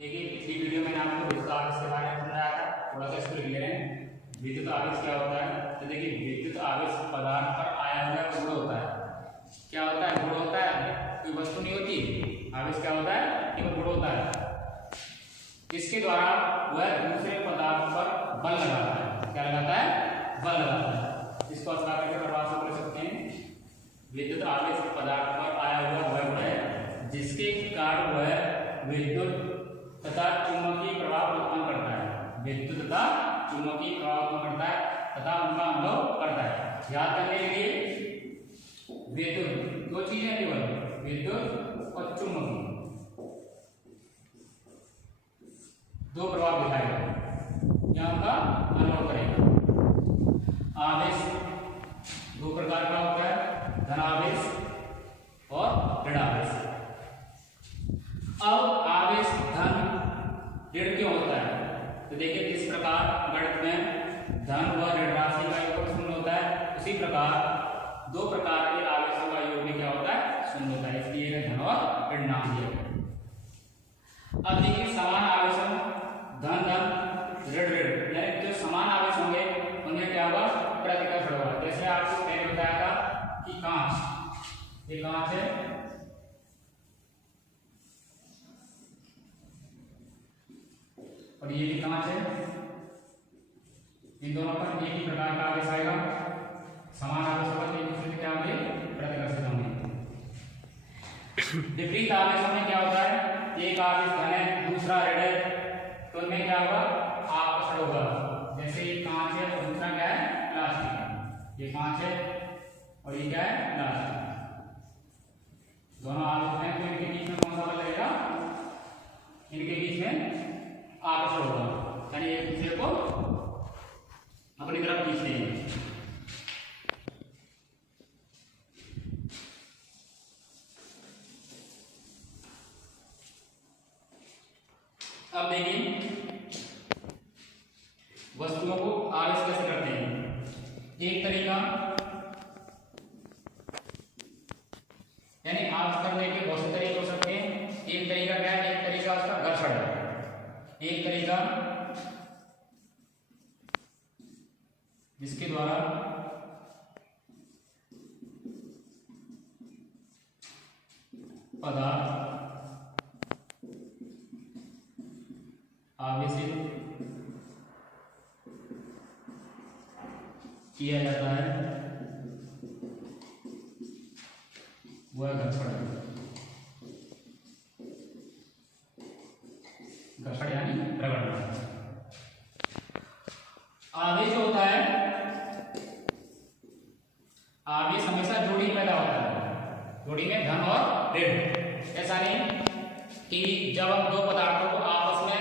देखिए पिछली वीडियो में आपको विद्युत आवेश के बारे में समझाया था, थोड़ा सा इसको लिख ले रहे हैं। विद्युत आवेश क्या होता है? तो देखिए विद्युत आवेश पदार्थ पर आया हुआ गुण होता है। क्या होता है? गुण होता है, कोई वस्तु नहीं होती। आवेश क्या होता है? केवल गुण होता है। इसके द्वारा वह दूसरे पदार्थ पर बल लगाता है। क्या लगाता है? बल लगाता है। इसको आप करके परिभाषा कर सकते हैं। विद्युत आवेश पदार्थ पर आया हुआ वह गुण है जिसके कारण वह विद्युत तथा चुंबकीय प्रभाव उत्पन्न करता है। विद्युत तथा चुंबकीय प्रभाव उत्पन्न करता है तथा उनका अनुभव करता है। याद करने के लिए विद्युत दो चीजें केवल, विद्युत और चुंबकीय, दो प्रभाव दिखाएगा या उनका अनुभव करेगा। आवेश दो प्रकार का होता है, धनावेश और ऋणावेश। अब आवेश धन ऋण क्यों होता है? तो देखिए किस प्रकार गणित में धन व ऋण राशि का योग शून्य होता है, उसी प्रकार दो प्रकार के आवेशों का योग भी क्या होता है? शून्य होता है। इसलिए धन और ऋण नाम दिया गया। अब देखिए समान आवेशों धन धन ऋण ऋण, यानी जो समान आवेश होंगे उनमें क्या होगा? प्रतिकर्षण होगा। जैसे आपको पहले बताया था कि कांच, ये कांच है और ये भी कांच है, इन दोनों पर एक ही प्रकार का आवेश आएगा। समान आवेश होगा, एक दूसरे से क्या होंगे? प्रतिकर्षित होंगे। विपरीत आवेशों में क्या होता है? एक आवेश धन है, दूसरा ऋण है, तो उनमें क्या होगा? आकर्षण होगा। जैसे ये कांच है और दूसरा क्या है? प्लास्टिक। ये कांच है और ये क्या है? प्लास्टिक। दोनों आवेश हैं, तो इनके बीच में कौन सा बल लगेगा? इनके बीच में आकर्षण होगा, यानी एक दूसरे को अपनी तरफ खींचते हैं। अब देखिए वस्तुओं को आवेश कैसे करते हैं। एक तरीका, यानी आवेश करने के बहुत से तरीके हो सकते हैं। एक तरीका क्या है? एक तरीका उसका घर्षण है। एक तरीका जिसके द्वारा पदार्थ आवेशित किया जाता है वह घर्षण है। घर्षण यानी रगड़ना। आवेश होता है, आवेश हमेशा जोड़ी पैदा होता है, जोड़ी में धन और ऋण। ऐसा नहीं कि जब हम दो पदार्थों को आपस में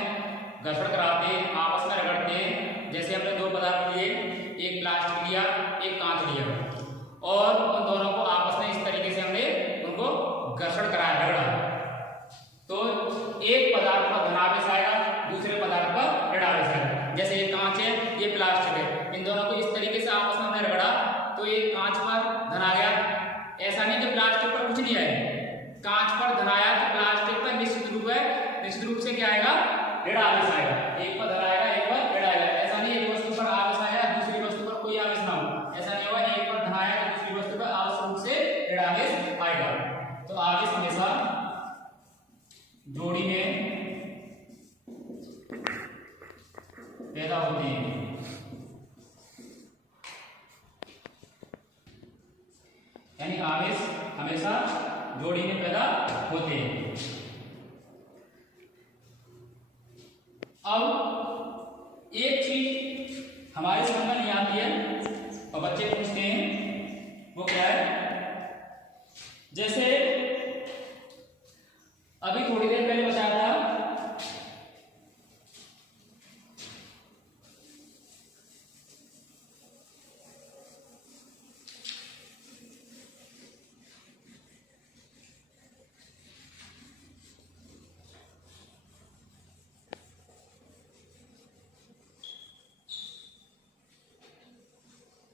घर्षण कराते हैं, आपस में रगड़ते हैं। जैसे हमने दो पदार्थ लिए, एक प्लास्टिक लिया, एक कांच लिया, और उन दोनों को आपस में इस तरीके से हमने उनको घर्षण कराया, रगड़ा, तो एक पदार्थ पर धनावेश आएगा, दूसरे पदार्थ पर ऋणावेश आएगा। जैसे ये कांच है, ये प्लास्टिक है, इन दोनों को इस तरीके से आपस में हमने रगड़ा तो एक कांच पर धन आ गया। ऐसा नहीं कि प्लास्टिक पर कुछ नहीं आया, कांच पर धन आया तो प्लास्टिक पर निश्चित रूप से क्या आएगा? ऋणावेश आएगा। एक पर धन आएगा, एक पर ऋण आएगा। ऐसा नहीं एक वस्तु पर आवेश आया, दूसरी वस्तु पर कोई आवेश ना हो, ऐसा नहीं होगा। एक पर धन आया तो दूसरी वस्तु पर आवश्यक रूप से ऋणावेश आएगा। तो आवेश हमेशा जोड़ी में पैदा होते हैं, यानी आवेश हमेशा जोड़ी में पैदा होते हैं। अब एक चीज हमारे समझ में नहीं आती है और बच्चे पूछते हैं, वो क्या है? जैसे अभी थोड़ी देर पहले बताया था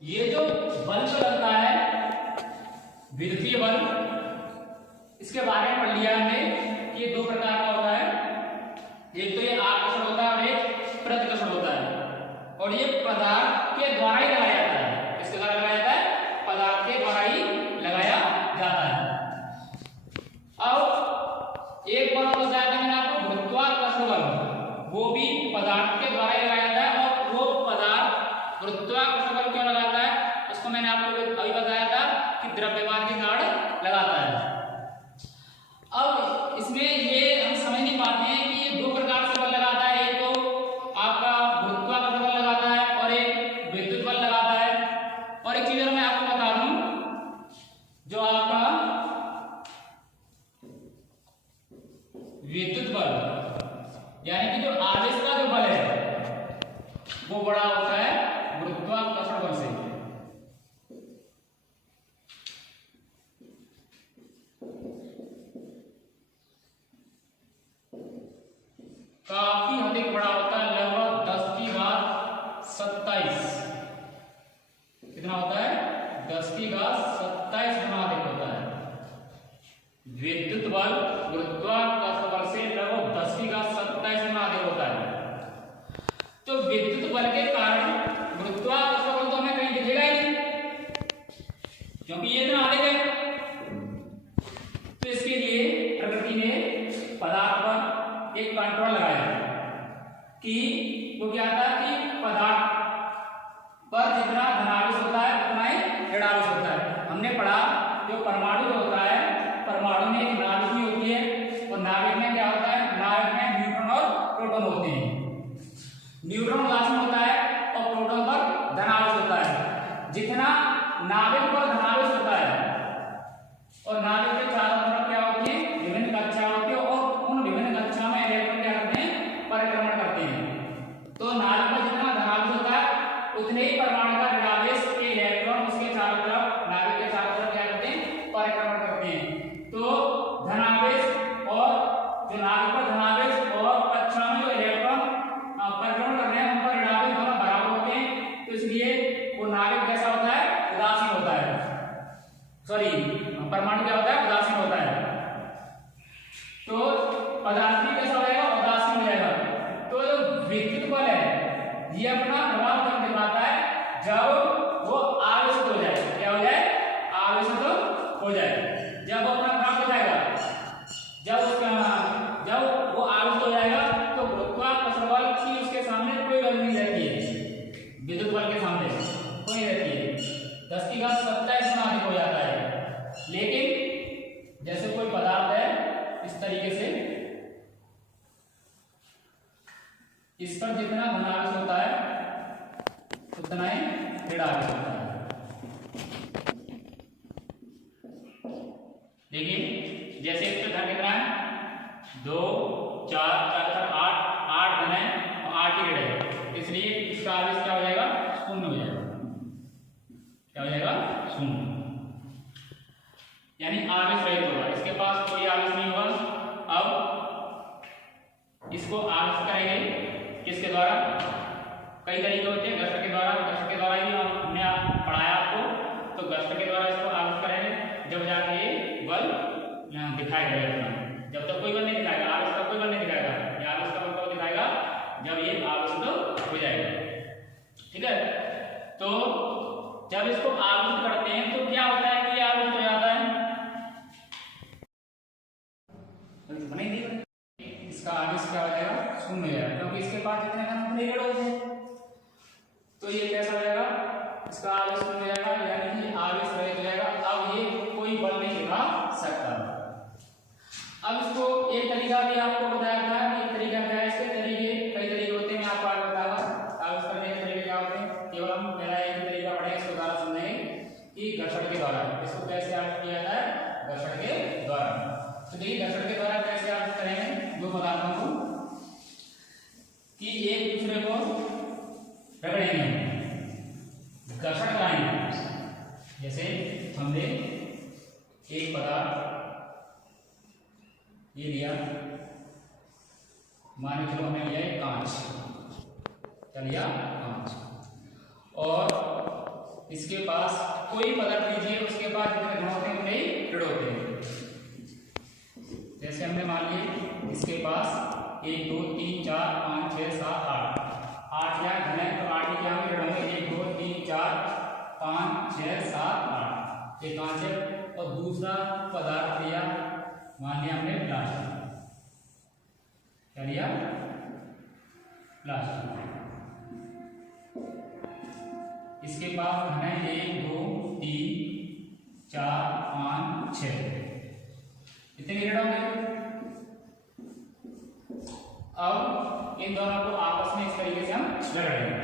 ये जो बल्ब लगता है विद्युतीय बल्ब, इसके बारे में पढ़ लिया हमने। ये दो प्रकार का होता है, एक तो ये आकर्षण होता है और एक प्रतिकर्षण होता है, और ये पदार्थ के द्वारा ही लगाया जाता है। किसके द्वारा लगाया जाता है? पदार्थ के द्वारा ही लगाया जाता है। अब एक बार और बताया था मैंने आपको, गुरुत्वाकर्षण बल, वो भी पदार्थ के द्वारा ही लगाया जाता है। और वो पदार्थ गुरुत्वाकर्षण बल क्यों लगाता है, उसको मैंने आपको अभी बताया था कि द्रव्यमान के कारण लगाता है। अब इसमें ये हम समझ नहीं पाते हैं कि ये दो प्रकार से बल लगाता है, एक तो आपका गुरुत्वाकर्षण बल लगाता है और एक विद्युत बल लगाता है। और एक चीज मैं आपको बता दूं, जो आपका विद्युत बल यानी कि जो आवेश का जो बल है वो बड़ा होता है गुरुत्वाकर्षण बल से। काफी अधिक बड़ा होता है, लगभग 10 की घात 27। कितना होता है? 10 की घात 27 गुना अधिक होता है। विद्युत बल गुरुत्वाकर्षण बल से लगभग 10 की घात 27 गुना अधिक होता है। तो विद्युत बल के कारण गुरुत्वाकर्षण बल तो हमें कहीं दिखेगा ही नहीं, क्योंकि ये इतना अधिक है। तो इसके लिए प्रकृति ने पदार्थ पर एक कंट्रोल लगाया कि वो क्या था कि पदार्थ पर जितना धनावेश होता है उतना ही ऋणावेश होता है। हमने पढ़ा जो परमाणु जो होता है, परमाणु में एक नाभिक भी होती है, और नाभिक में क्या होता है? नाभिक में न्यूट्रॉन और प्रोटॉन होते हैं। न्यूट्रॉन उदासीन होता है और प्रोटॉन पर धनावेश होता है। जितना नाभिक पर धनावेश होता है और नाभिक के चारों तरफ क्या होती है? विभिन्न कक्षाएं होती है, और उन विभिन्न कक्षाओं में इलेक्ट्रॉन क्या करते हैं? परिक्रमण करते हैं। तो नाभिक पर जितना धनावेश होता है उतने ही परमाणु का ऋणावेश के इलेक्ट्रॉन उसके चारों तरफ, नाभिक के चारों तरफ क्या करते हैं? परिक्रमण करते हैं। तो धनावेश और जो नाभिक पर धनावेश और कक्षाओं में जो इलेक्ट्रॉन परिक्रमण कर रहे हैं उन पर ऋणावेश दोनों बराबर होते हैं। तो इसलिए वो नाभिक कैसा होता है? उदासीन होता है। सॉरी, परमाणु क्या होता है? उदासीन होता है। तो पदार्थ भी कैसा हो जाएगा? उदासीन हो जाएगा। तो जो विद्युत बल है ये अपना प्रभाव कब दिखाता है? जब वो आवेशित हो जाए। क्या हो जाए? आवेशित हो जाए। जब वो अपना प्रभाव हो जाएगा, जब वो आवेशित हो जाएगा तो गुरुत्वाकर्षण बल की उसके सामने कोई बल नहीं रहती है। विद्युत बल के सामने कोई रहती है। 10 की घात 27 गुना अधिक हो जाता है। लेकिन जैसे कोई पदार्थ है इस तरीके से, इस पर जितना धनावेश होता है उतना ही ऋणावेश होता है। देखिए जैसे इस पर धन कितना है? 2, 4, 4, 8 धन है और 8 ही ऋण है, इसलिए इसका आवेश क्या हो जाएगा? शून्य हो जाएगा। क्या हो जाएगा? शून्य, यानी आवेश रहित होगा। इसके पास कोई आवेश नहीं होगा। अब इसको आवेश करेंगे किसके द्वारा? कई तरीके होते हैं, घर्षण के द्वारा। घर्षण के द्वारा ही हमने पढ़ाया आपको। तो घर्षण के द्वारा इसको आवेश करेंगे, जब जाके ये बल दिखाएगा। जब तक कोई बल नहीं दिखाएगा, आवेश का कोई बल नहीं दिखाएगा। ये आवेश का बल कब दिखाएगा? जब ये आवेशित हो जाएगा। ठीक है? तो जब इसको आवेशित करते हैं तो क्या होता है कि ये आवेशित हो जाता है। इसका आवेश क्या हो जाएगा? शून्य हो जाएगा, क्योंकि इसके पास जितने धन उतने ऋण होते हैं। तो ये कैसा हो जाएगा? इसका आवेश शून्य हो जाएगा, यानी कि आवेश रहित हो जाएगा। अब ये कोई बल नहीं दिखा सकता। अब इसको एक तरीका भी आपको बताया था। एक तरीका क्या है? इसके तरीके कई तरीके होते हैं, मैं आपको आगे बताऊंगा। आवेश करने के तरीके क्या होते हैं? केवल हम पहला एक तरीका पढ़ेंगे, इसको द्वारा समझेंगे कि घर्षण के द्वारा। इसको कैसे आवेश किया जाता है? घर्षण के द्वारा। तो देखिए घर्षण के द्वारा कैसे आवेश करेंगे दो पदार्थों को, कि एक दूसरे को रगड़ेंगे, घर्षण कराएंगे। जैसे हमने एक पदार्थ ये लिया, मान के चलो हमने लिया एक कांच, क्या लिया? कांच। और इसके पास कोई पदार्थ लीजिए, उसके पास जितने धन होते हैं उतने ही ऋण होते हैं। जैसे हमने मान लिए इसके पास 1, 2, 3, 4 5 6 7 8 8 यहाँ घन है तो 8 की क्या में ऋण होंगे 1 2 3 4 5 6 7 8 ये कांसेप्ट। और दूसरा पदार्थ लिया, मान लिया हमने प्लास्टिक, क्या लिया प्लास्टिक। इसके पास घन है 1 2 3 4 5 6, इतने ऋण होंगे। अब इन दोनों को आपस में इस तरीके से हम रगड़ेंगे।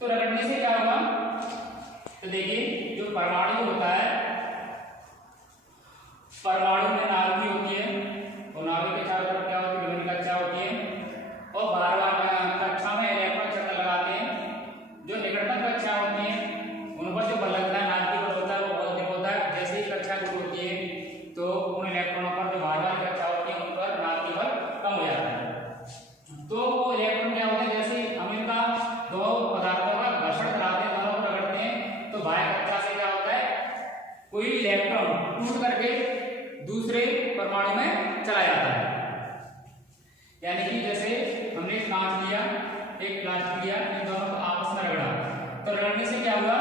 तो रगड़ने से क्या होगा, तो देखिए जो परमाणु होता है, परमाणु में नाभिक होती है और नाभिक के चारों तरफ क्या होती है, लोहे की कक्षा होती है और बार बार कक्षा में इलेक्ट्रॉन चक्कर लगाते हैं। जो निकटतम कक्षा होती है उन पर जो बल लगता है, नाभिक बल होता है, वो बहुत अधिक होता है। जैसे ही कक्षा दूर होती है तो उन इलेक्ट्रॉनों पर जो बार बार कक्षा होती है उन पर नाभिक बल कम हो जाता है। तो वो इलेक्ट्रॉन क्या होता है, जैसे हम इनका दो पदार्थों का घर्षण कराते हैं, दोनों को रगड़ते हैं, तो बाह्य कक्षा से क्या होता है, कोई इलेक्ट्रॉन टूट करके दूसरे परमाणु में चला जाता है। यानी कि जैसे हमने एक कांच लिया, एक प्लास्टिक लिया, इन दोनों को आपस में रगड़ा, तो रगड़ने से क्या हुआ,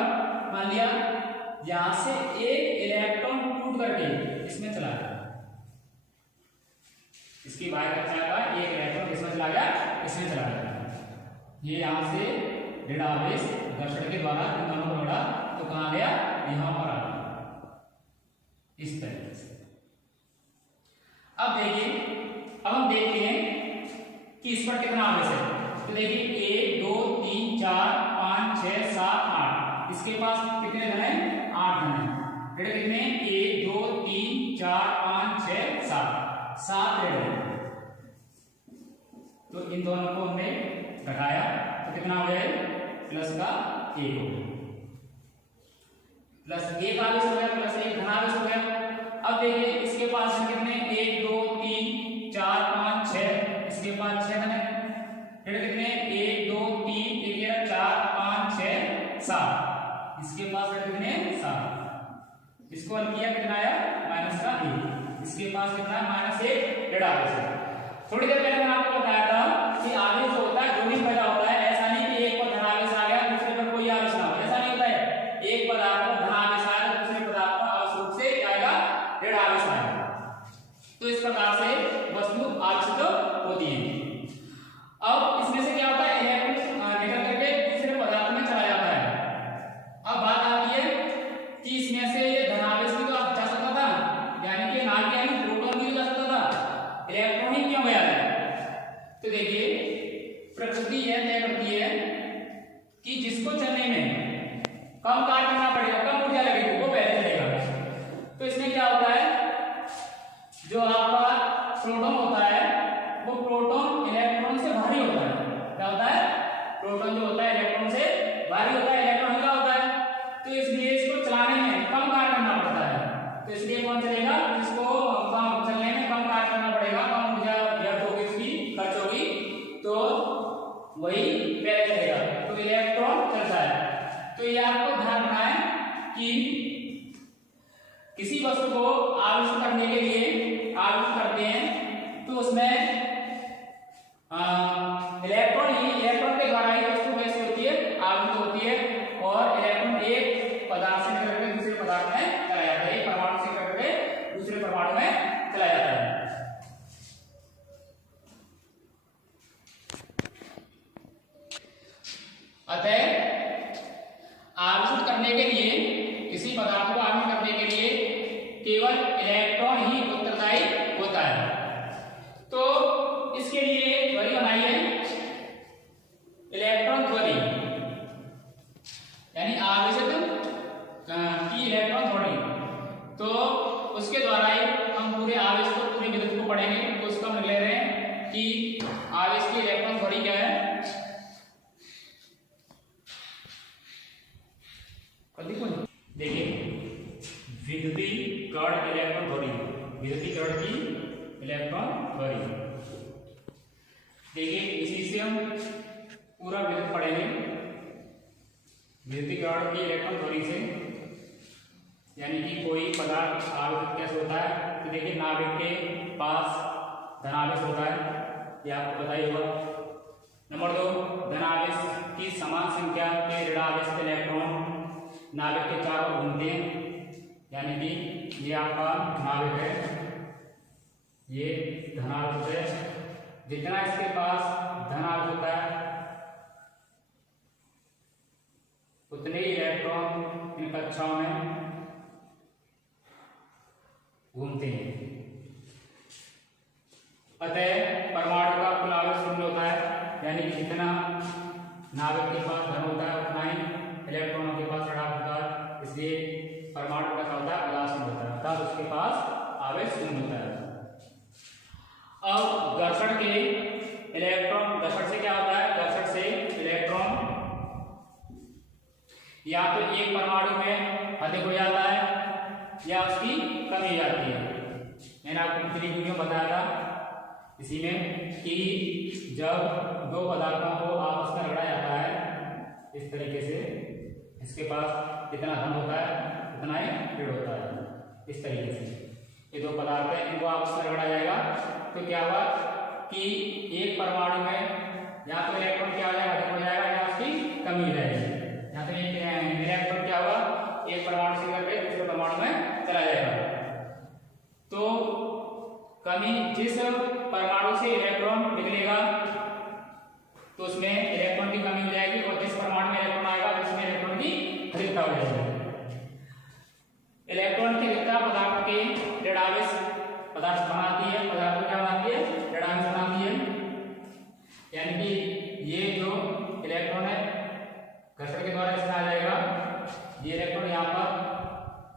मान लिया यहां से एक इलेक्ट्रॉन टूट करके इसमें चला गया, इसकी बाह्य कक्षा का एक इलेक्ट्रॉन इसमें चला गया, इसमें चला गया। ये यहां से ऋण आवेश घर्षण के द्वारा इन दोनों को रगड़ा तो कहां गया, यहां पर आ गया, इस तरीके से। अब देखिए, अब हम देखते हैं कि इस पर कितना आवेश है। तो देखिए 1 2 3 4 5 6 7 8, इसके पास कितने धन है, 8 धन है। ऋण कितने, 1 2 3 4 5 6 7 ऋण है। तो इन दोनों को हमने घटाया तो कितना हो गया, प्लस का 1 हो गया, प्लस 1 आवेश हो गया, प्लस 1 धन आवेश हो गया। अब देखिए इसके पास कितने, 1 2 3 4 5 6, इसके पास 6 धन है। ऋण कितने, 1 2 3 1 4 5 6 7, इसके पास ऋण कितने, 7। इसको हल किया, कितना आया, माइनस का 1। इसके पास कितना है, -1 ऋण आवेश है। थोड़ी देर पहले मैंने आपको बताया था कि आवेश जो होता है जो भी पैदा होता है, ऐसा नहीं कि एक पर धन आवेश आ गया दूसरे पर कोई आवेश ना हो, ऐसा नहीं होता है। एक पदार्थ पर धन आवेश आया तो दूसरे पदार्थ पर आवश्यक रूप से क्या आएगा, ऋण आवेश आएगा। तो इस प्रकार से वस्तु आवेशित होती है। अब इसमें से क्या होता है, इलेक्ट्रॉन निकल करके दूसरे पदार्थ में चला जाता है। अब बात आती है कि इसमें से ये धन आवेश भी तो जा सकता था, यानी कि नाभिक यानी प्रोटॉन भी जा सकता था, इलेक्ट्रॉन ही क्यों गया है। तो देखिए प्रकृति यह तय करती है कि जिसको चलने में कम कार्य करना पड़ेगा, कम ऊर्जा लगेगी, वो पहले चलेगा। तो इसमें क्या होता है, जो आपका प्रोटॉन होता है वो प्रोटॉन इलेक्ट्रॉन से भारी होता है। क्या होता है, प्रोटॉन जो होता है इलेक्ट्रॉन से भारी होता है, इलेक्ट्रॉन हल्का होता है। तो इसलिए इसको चलाने में कम कार्य करना पड़ता है। तो इसलिए कौन चलेगा, जिसको कम चलने में कम कार्य करना पड़ेगा, कम ऊर्जा व्यर्थ होगी, उसकी खर्च होगी, तो वही पहले चलेगा, तो इलेक्ट्रॉन चलता है। तो ये आपको ध्यान रखना है कि किसी वस्तु को आविष्ट करने के लिए आविष्ट करते हैं तो उसमें इलेक्ट्रॉन के द्वारा ही वस्तु कैसे होती है, आविष्ट होती है। और इलेक्ट्रॉन एक पदार्थ से निकल कर दूसरे पदार्थ में चला जाता है, एक परमाणु से निकल कर दूसरे परमाणु में चला जाता है। अतः आविष्ट करने के लिए, किसी पदार्थ को आविष्ट करने के लिए केवल इलेक्ट्रॉन ही उत्तरदायी होता है। तो इसके लिए ध्वनि बनाई है इलेक्ट्रॉन ध्वनि, यानी आवेशित की इलेक्ट्रॉन ध्वनि। तो उसके द्वारा ही हम पूरे आवेश को, पूरी विद्युत को पढ़ेंगे। तो उसको हम ले रहे हैं कि आवेश की इलेक्ट्रॉन ध्वनि क्या है। देखिए विद्युतीकरण इलेक्ट्रॉन ध्वनि, विद्युतीकरण की इलेक्ट्रॉन ध्वनि। देखिए इसी से हम पूरा विद्युत पढ़ेंगे, विद्युतीकरण की इलेक्ट्रॉन ध्वनि से। यानी कि कोई पदार्थ आवेशित कैसे होता है। तो देखिए नाभिक के पास धनावेश होता है ये आपको पता ही होगा। नंबर 2, धनावेश की समान संख्या के ऋणावेश के इलेक्ट्रॉन नाभिक के चारों ओर घूमते हैं, यानी कि ये आपका नाभिक है, ये धनावेश है। जितना इसके पास धनावेश होता है उतने ही इलेक्ट्रॉन इन कक्षाओं में घूमते हैं। अतः परमाणु का कुल आवेश शून्य होता है, यानी कि जितना नाभिक के पास धन होता है उतना ही इलेक्ट्रॉनों के पास ऋणावेश होता है, इसलिए परमाणु का क्या होता है, उदासीन होता है, अर्थात उसके पास आवेश शून्य होता है। अब घर्षण के इलेक्ट्रॉन, घर्षण से क्या होता है, घर्षण से इलेक्ट्रॉन या तो एक परमाणु में अधिक हो जाता है या उसकी कमी हो जाती है। मैंने आपको पिछली वीडियो में बताया था इसी में कि जब दो पदार्थों को आपस में रगड़ा जाता है इस तरीके से, इसके पास जितना धन होता है उतना ही ऋण होता है। इस तरीके से ये दो पदार्थ हैं, इनको आपस में रगड़ा जाएगा तो क्या हुआ कि एक परमाणु में या तो इलेक्ट्रॉन क्या हो जाएगा, अधिक हो जाएगा या उसकी कमी हो जाएगी। या तो एक इलेक्ट्रॉन क्या हुआ, एक परमाणु से निकल के दूसरे परमाणु में चला जाएगा। तो कमी, जिस परमाणु से इलेक्ट्रॉन निकलेगा तो उसमें इलेक्ट्रॉन की कमी हो जाएगी, और जिस परमाणु में इलेक्ट्रॉन आएगा उसमें इलेक्ट्रॉन की अधिकता हो जाएगी। इलेक्ट्रॉन की अधिकता पदार्थ के ऋणावेश पदार्थ बनाती है, पदार्थ क्या बनाती है, ऋणावेश बनाती है। यानी कि ये जो इलेक्ट्रॉन है घर्षण के द्वारा इसमें आ जाएगा, ये इलेक्ट्रॉन यहाँ पर,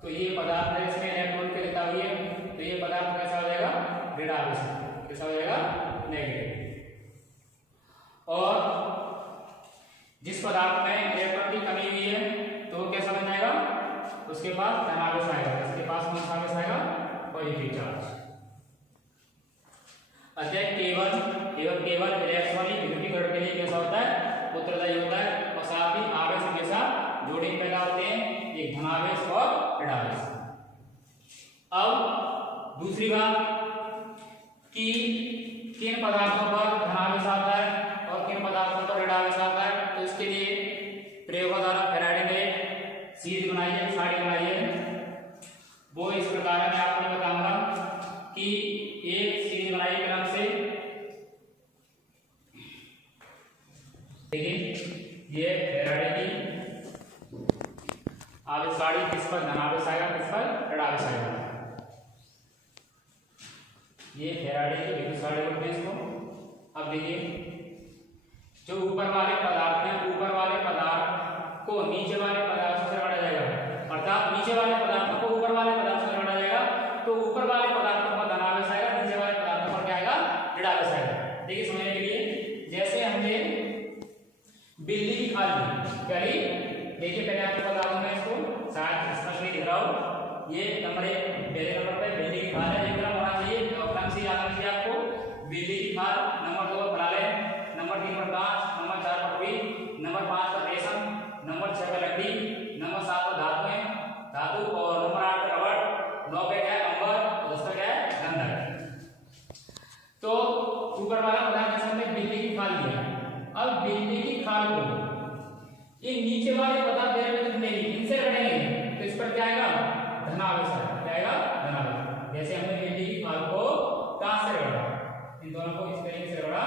तो ये पदार्थ है इसमें इलेक्ट्रॉन की अधिकता हुई है, तो ये पदार्थ कैसा हो जाएगा, ऋणावेश, कैसा हो जाएगा, नेगेटिव। और जिस पदार्थ में इलेक्ट्रॉन की कमी हुई है तो वो कैसा बन जाएगा, उसके पास धनावेश आएगा, इसके पास कौन सा आवेश आएगा, पॉजिटिव चार्ज। अतः केवल इलेक्ट्रॉनिक विद्युतीकरण के लिए कैसा होता है, उत्तरदायी होता है, और साथ ही आवेश हमेशा जोड़े पैदा होते हैं, एक धनावेश और ऋणावेश। अब दूसरी बात कि किन पदार्थों पर धनावेश आता है और किन पदार्थों पर ऋणावेश आता है, तो इसके लिए प्रयोग द्वारा फैराडे ने सीरीज बनाई है, साड़ी बनाई है। वो इस प्रकार मैं आपको बताऊंगा कि एक सीरीज बनाई क्रम से, देखिए ये फैराडे की आवेश साड़ी, किस पर धनावेश आएगा, किस पर ऋणावेश आएगा। ये फैराडे की विद्युत साड़ी बोलते हैं इसको। अब देखिए जो ऊपर वाले पदार्थ हैं, ऊपर वाले पदार्थ को नीचे वाले पदार्थ से रगड़ा जाएगा, अर्थात नीचे वाले पदार्थों को ऊपर वाले पदार्थ से रगड़ा जाएगा, तो ऊपर वाले पदार्थों पर धनावेश आएगा, नीचे वाले पदार्थों पर क्या आएगा, ऋणावेश आएगा। देखिए समझने के लिए, जैसे हमने बिल्ली की खाल ली, देखिए पहले आपको बता दूं मैं इसको, शायद स्पष्ट नहीं दिख रहा हो, ये नंबर 1 पहले नंबर पे बिल्ली की खाल है, एक होना चाहिए, क्रम से याद रखिए आपको, बिल्ली की खाल। नंबर 2 पर फलाले, नंबर 3 पर कांच, नंबर 4 पर रुई, नंबर 5 पर रेशम, नंबर 6 पर लकड़ी, नंबर 7 पर धातु, और नंबर 8 पर रबड़, 9 पे क्या है अंबर, और 10 पे क्या है गंधक। तो ऊपर वाला पदार्थ जैसे हमने बिल्ली की खाल लिया, अब बिल्ली की खाल को ये नीचे वाले पदार्थ इनसे रगड़ेंगे तो इस पर क्या आएगा, धनावेश आएगा, क्या आएगा, धनावेश। जैसे हमने बिल्ली की खाल को कांच से रगड़ा, इन दोनों को इस तरीके से रगड़ा,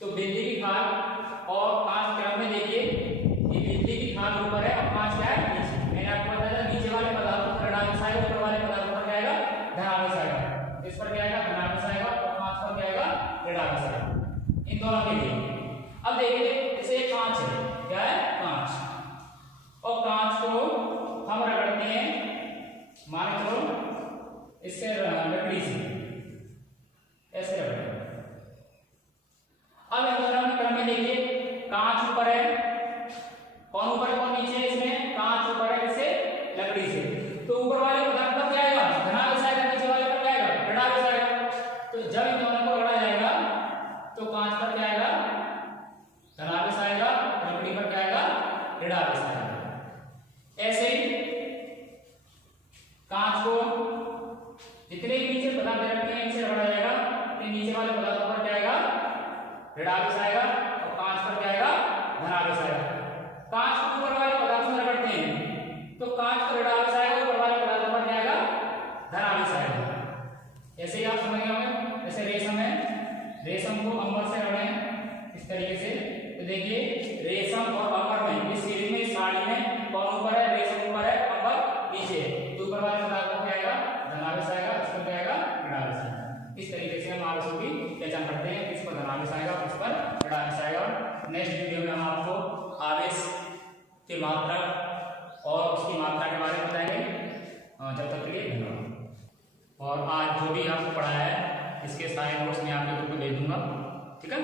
तो बिल्ली की खाल और कांच क्रम में देखिए, ये बिल्ली की खाल ऊपर है और कांच क्या है नीचे। मैंने आपको बताया था नीचे वाले पदार्थों पर ऋणावेश आएगा, ऊपर वाले पदार्थों पर क्या आएगा, धनावेश आएगा। इस पर क्या आएगा, धनावेश आएगा, और कांच पर क्या आएगा, ऋणावेश आएगा, इन दोनों के लिए। अब देखिए जैसे कांच है, क्या है, कांच, और कांच को हम रगड़ते हैं, मान चलो इससे लकड़ी से ऐसे रगड़ते हैं। अब इन क्रम में देखिए कांच ऊपर है, कौन ऊपर है कौन नीचे है, इसमें कांच ऊपर है किससे, लकड़ी से, तो ऊपर वाले पदार्थ पर क्या आएगा, धनावेश आएगा, नीचे वाले पर क्या आएगा, ऋणावेश आएगा। तो जब इन दोनों को रगड़ा जाएगा तो कांच पर क्या आएगा, धनावेश आएगा, लकड़ी पर क्या आएगा, ऋणावेश आएगा। ऐसे ही कांच को जितने भी ऋण आवेश आएगा और कांच पर जाएगा धन आवेश आएगा। कांच को ऊपर वाले पदार्थों में रगड़ते हैं तो कांच पर ऋण आवेश आएगा, ऊपर वाले पदार्थों पर जाएगा धन आवेश आएगा। ऐसे ही आप समझ गए होंगे। जैसे रेशम है, रेशम को अंबर से रगड़ें इस तरीके से, तो देखिए रेशम और अंबर में इस सीरीज में, इस साड़ी में कौन ऊपर है? रेशम ऊपर है, अंबर नीचे है। तो ऊपर वाले पदार्थों पर जाएगा धन आवेश आएगा, इस पर जाएगा ऋण आवेश आएगा। इस तरीके से हम आवेशों की पहचान करते हैं, किस पर धन आवेश आएगा, किस पर ऋण आवेश आएगा। और नेक्स्ट वीडियो में हम आपको आवेश की मात्रा और उसकी मात्रा के बारे में बताएंगे। जब तक के लिए धन्यवाद। और आज जो भी आपको पढ़ाया है इसके सारे नोट्स मैं आपके ग्रुप में भेज दूंगा, ठीक है।